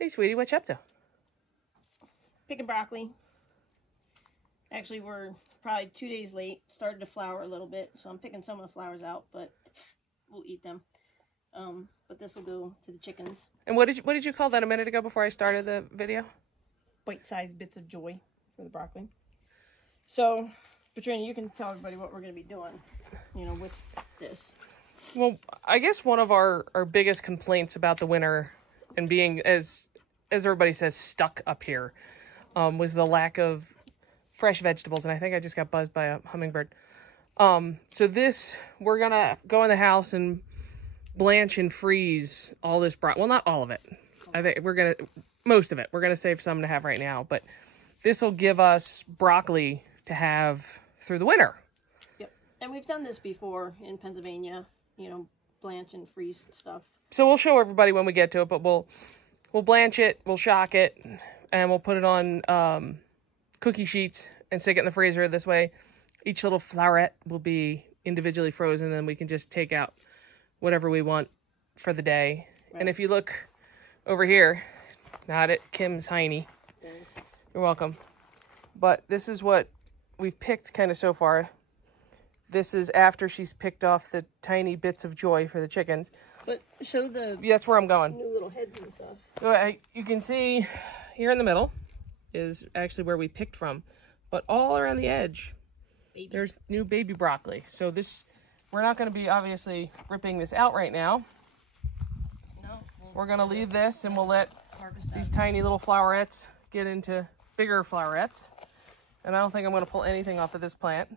Hey, sweetie, what you up to? Picking broccoli. Actually, we're probably 2 days late. Started to flower a little bit, so I'm picking some of the flowers out, but we'll eat them. But this will go to the chickens. And what did you call that a minute ago before I started the video? Bite-sized bits of joy for the broccoli. So, Patrina, you can tell everybody what we're going to be doing, you know, with this. Well, I guess one of our biggest complaints about the winter and being, as everybody says, stuck up here, was the lack of fresh vegetables. And I think I just got buzzed by a hummingbird. So this, we're going to go in the house and blanch and freeze all this broccoli. Well, not all of it. I think most of it. We're going to save some to have right now. But this will give us broccoli to have through the winter. Yep. And we've done this before in Pennsylvania, you know, blanch and freeze stuff. So we'll show everybody when we get to it, but we'll blanch it, we'll shock it, and we'll put it on cookie sheets and stick it in the freezer. This way, each little flowerette will be individually frozen, and then we can just take out whatever we want for the day. Right. And if you look over here, not at Kim's Heine. Thanks. You're welcome. But this is what we've picked kind of so far. This is after she's picked off the tiny bits of joy for the chickens. But show the... Yeah, that's where I'm going. New little heads and stuff. So you can see here in the middle is actually where we picked from. But all around the edge, there's new baby broccoli. So this, we're not going to be obviously ripping this out right now. No. We're going to leave this and we'll let these tiny little flowerets get into bigger flowerets. And I don't think I'm going to pull anything off of this plant.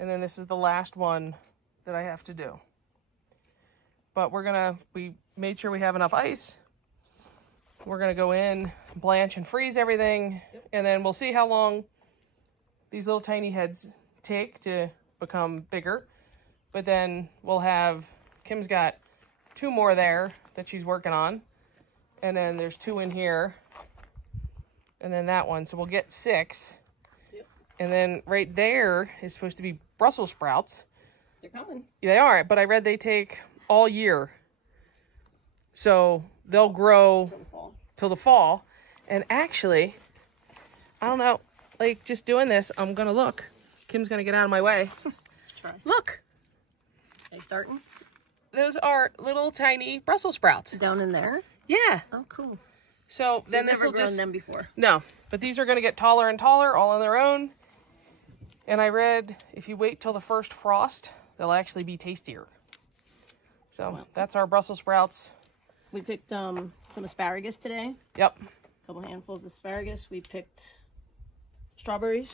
And then this is the last one that I have to do. But we made sure we have enough ice. We're going to go in, blanch and freeze everything. Yep. And then we'll see how long these little tiny heads take to become bigger. But then we'll have, Kim's got 2 more there that she's working on. And then there's 2 in here. And then that one. So we'll get 6. Yep. And then right there is supposed to be Brussels sprouts. They're coming. They are, but I read they take all year. So they'll grow till the fall. And actually, I don't know, like just doing this, I'm going to look. Kim's going to get out of my way. Try. Look. Are you starting? Those are little tiny Brussels sprouts. Down in there? Yeah. Oh, cool. So then this will just... Never grown them before. No, but these are going to get taller and taller all on their own. And I read if you wait till the first frost, they'll actually be tastier. So that's our Brussels sprouts. We picked some asparagus today. Yep. A couple handfuls of asparagus. We picked strawberries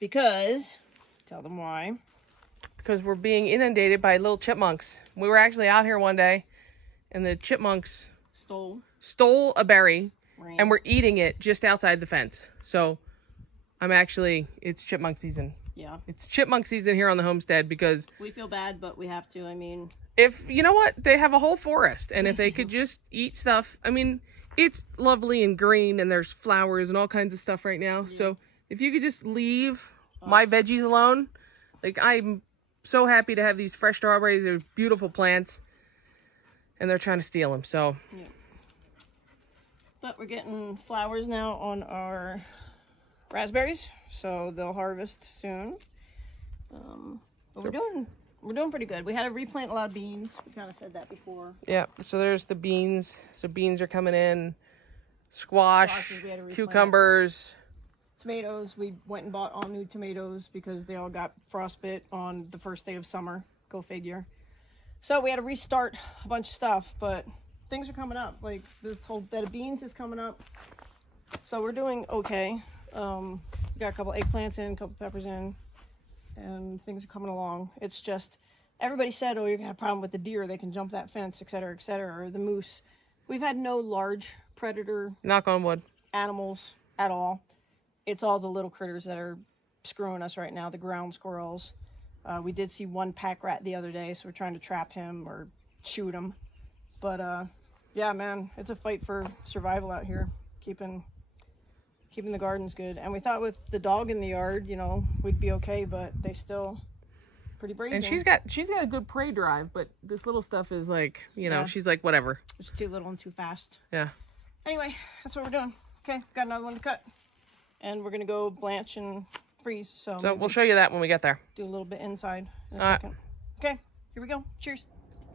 because, tell them why. Because we're being inundated by little chipmunks. We were actually out here one day and the chipmunks stole a berry and we're eating it just outside the fence. So it's chipmunk season. Yeah. It's chipmunk season here on the homestead because... We feel bad, but we have to. I mean... you know what? They have a whole forest. And if they could just eat stuff... I mean, it's lovely and green and there's flowers and all kinds of stuff right now. Yeah. So if you could just leave my veggies alone. Like, I'm so happy to have these fresh strawberries. They're beautiful plants. And they're trying to steal them, so... Yeah. But we're getting flowers now on our... raspberries, so they'll harvest soon. But we're doing pretty good. We had to replant a lot of beans. We kind of said that before. Yeah, so there's the beans. So beans are coming in. Squash, cucumbers. Tomatoes. We went and bought all new tomatoes because they all got frostbite on the first day of summer. Go figure. So we had to restart a bunch of stuff, but things are coming up. Like this whole bed of beans is coming up. So we're doing okay. Got a couple eggplants in, a couple peppers in, and things are coming along. It's just, everybody said, oh, you're gonna have a problem with the deer, they can jump that fence, etc., or the moose. We've had no large predator, knock on wood, animals at all. It's all the little critters that are screwing us right now, the ground squirrels. We did see one pack rat the other day, so we're trying to trap him or shoot him. But yeah, man, it's a fight for survival out here, keeping the gardens good. And we thought with the dog in the yard, you know, we'd be okay, but they still pretty brazen. And she's got a good prey drive, but this little stuff is like, you know, she's like, whatever. It's too little and too fast. Yeah. Anyway, that's what we're doing. Okay, got another one to cut. And we're gonna go blanch and freeze. So we'll show you that when we get there. Do a little bit inside in a second. Okay, here we go. Cheers.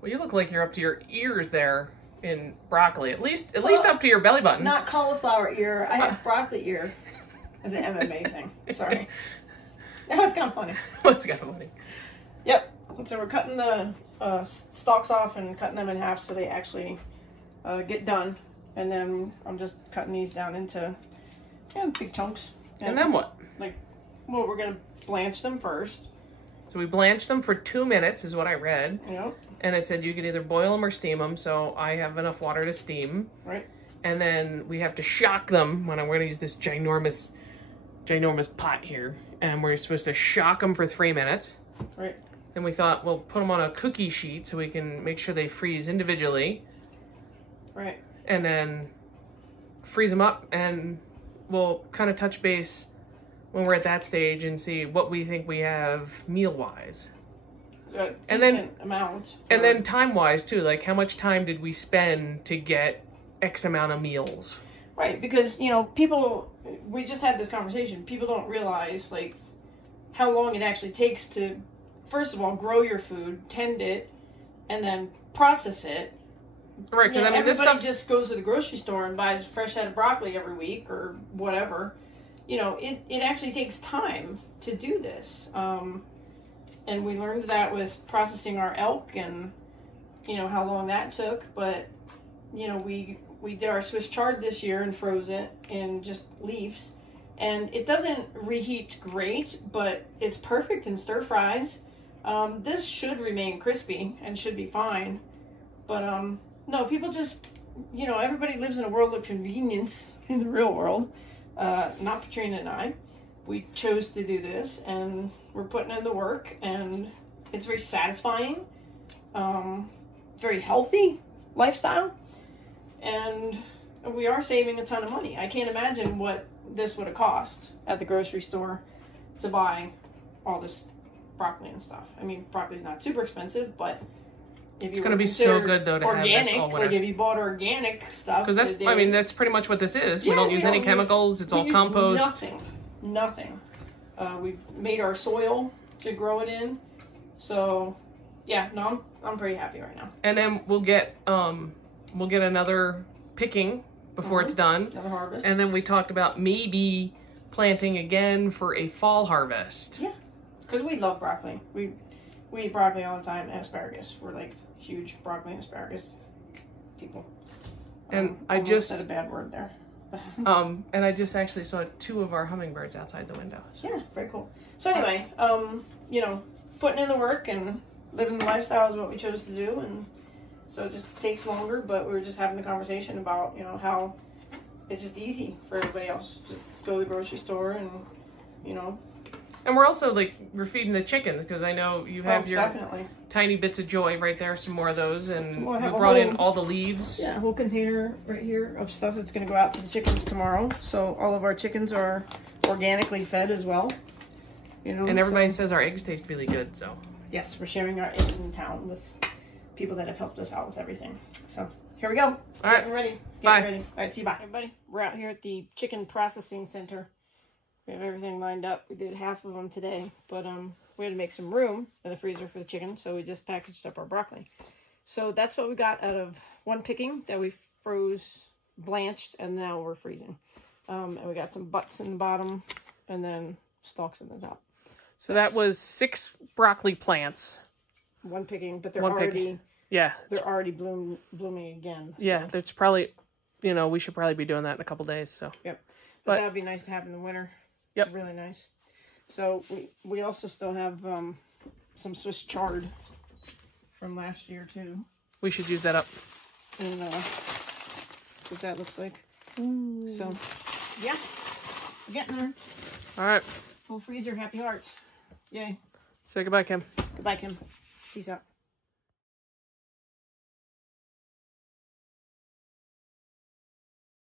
Well, you look like you're up to your ears there in broccoli. At least up to your belly button. Not cauliflower ear. I have broccoli ear. As an MMA thing. Sorry. That was kind of funny. That's kind of funny. Yep. So we're cutting the stalks off and cutting them in half so they actually get done. And then I'm just cutting these down into big chunks. And then what? Well, we're going to blanch them first. So we blanched them for 2 minutes is what I read. Yep. And it said you could either boil them or steam them. So I have enough water to steam. Right. And then we have to shock them when we're going to use this ginormous pot here. And we're supposed to shock them for 3 minutes. Right. Then we thought we'll put them on a cookie sheet so we can make sure they freeze individually. Right. And then freeze them up, and we'll kind of touch base when we're at that stage and see what we think we have meal-wise. And then amount. And then time-wise too, like how much time did we spend to get X amount of meals? Right, because, you know, people, we just had this conversation, people don't realize, like, how long it actually takes to, first of all, grow your food, tend it, and then process it. Right, because I mean, this everybody stuff just goes to the grocery store and buys a fresh head of broccoli every week or whatever. You know, it actually takes time to do this. And we learned that with processing our elk and, you know, how long that took. But, you know, we did our Swiss chard this year and froze it in just leaves. And it doesn't reheat great, but it's perfect in stir fries. This should remain crispy and should be fine. But, no, people just, you know, everybody lives in a world of convenience in the real world. Not Katrina and I. We chose to do this, and we're putting in the work, and it's very satisfying, very healthy lifestyle, and we are saving a ton of money. I can't imagine what this would have cost at the grocery store to buy all this broccoli and stuff. I mean, broccoli's not super expensive, but if it's going to be so good, though, to organic, have this all winter. like if you bought organic stuff. Because that's, I mean, that's pretty much what this is. Yeah, we don't use any chemicals. It's all compost. Nothing. We've made our soil to grow it in. So, yeah, no, I'm pretty happy right now. And then we'll get another picking before it's done. Another harvest. And then we talked about maybe planting again for a fall harvest. Yeah, because we love broccoli. We eat broccoli all the time, and asparagus. We're like huge broccoli and asparagus people. And I almost just said a bad word there. And I just actually saw 2 of our hummingbirds outside the window. So. Yeah, very cool. So anyway, you know, putting in the work and living the lifestyle is what we chose to do, and so it just takes longer, but we were just having the conversation about, you know, how it's just easy for everybody else. Just go to the grocery store and, you know. And we're also, like, we're feeding the chickens, because I know you have your tiny bits of joy right there, some more of those, and we brought in all the leaves. Yeah, a whole container right here of stuff that's going to go out to the chickens tomorrow. So all of our chickens are organically fed as well. You know, and everybody says our eggs taste really good, so. Yes, we're sharing our eggs in town with people that have helped us out with everything. So here we go. All right. Getting ready. Bye. Ready. All right, see you. Bye, everybody. We're out here at the chicken processing center. We have everything lined up. We did half of them today, but we had to make some room in the freezer for the chicken, so we just packaged up our broccoli. So that's what we got out of one picking that we froze, blanched, and now we're freezing. And we got some butts in the bottom, and then stalks in the top. So that was 6 broccoli plants. One picking, but they're already blooming again. So. Yeah, that's probably, you know, we should probably be doing that in a couple days. So. Yep. But that'd be nice to have in the winter. Yep. Really nice. So we also still have some Swiss chard from last year too. We should use that up. And that's what that looks like. Ooh. So yeah, we're getting there. All right. Full freezer, happy hearts. Yay. Say goodbye, Kim. Goodbye, Kim. Peace out.